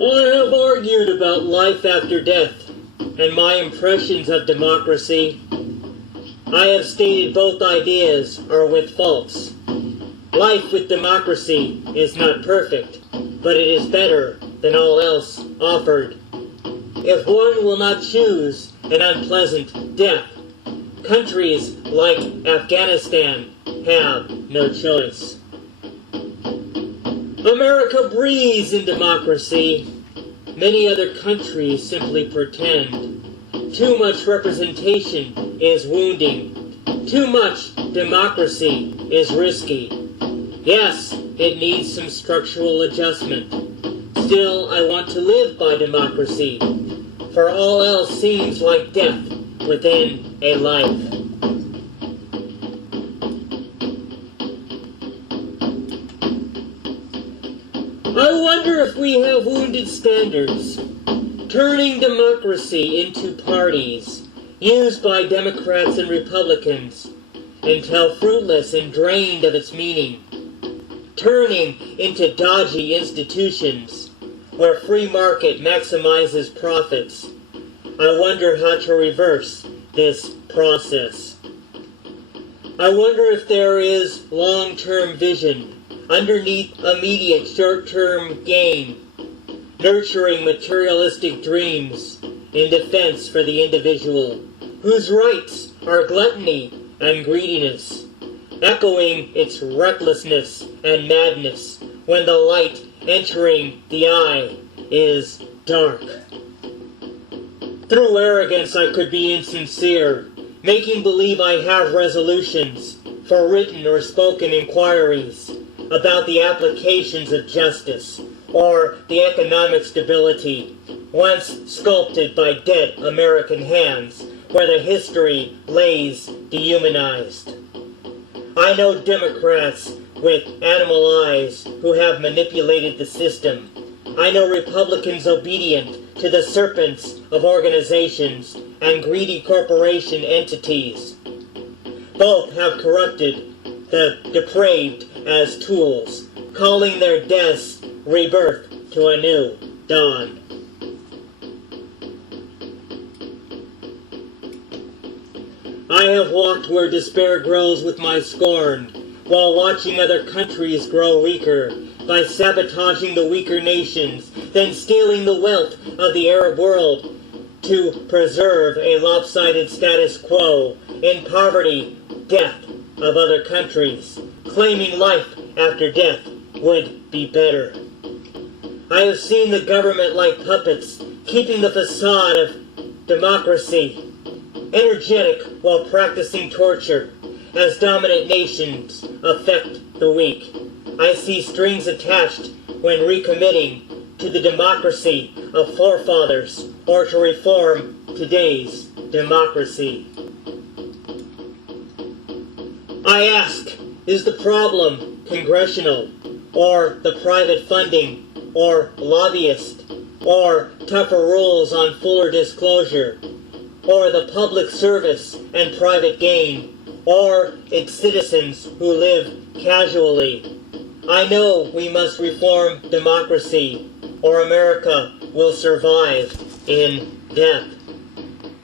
I have argued about life after death and my impressions of democracy. I have stated both ideas are with faults. Life with democracy is not perfect, but it is better than all else offered. If one will not choose an unpleasant death, countries like Afghanistan have no choice. America breathes in democracy. Many other countries simply pretend. Too much representation is wounding. Too much democracy is risky. Yes, it needs some structural adjustment. Still, I want to live by democracy, for all else seems like death within a life. I wonder if we have wounded standards, turning democracy into parties used by Democrats and Republicans until fruitless and drained of its meaning, turning into dodgy institutions where free market maximizes profits. I wonder how to reverse this process. I wonder if there is long-term vision underneath immediate short-term gain, nurturing materialistic dreams in defense for the individual, whose rights are gluttony and greediness, echoing its recklessness and madness when the light entering the eye is dark. Through arrogance I could be insincere, making believe I have resolutions for written or spoken inquiries about the applications of justice or the economic stability once sculpted by dead American hands where the history lays dehumanized. I know Democrats with animal eyes who have manipulated the system. I know Republicans obedient to the serpents of organizations and greedy corporation entities. Both have corrupted the depraved as tools, calling their deaths rebirth to a new dawn. I have walked where despair grows with my scorn, while watching other countries grow weaker, by sabotaging the weaker nations, then stealing the wealth of the Arab world to preserve a lopsided status quo in poverty, death of other countries, claiming life after death would be better. I have seen the government like puppets, keeping the facade of democracy, energetic while practicing torture, as dominant nations affect the weak. I see strings attached when recommitting to the democracy of forefathers or to reform today's democracy. I ask, is the problem congressional, or the private funding, or lobbyist, or tougher rules on fuller disclosure, or the public service and private gain, or its citizens who live casually? I know we must reform democracy, or America will survive in death.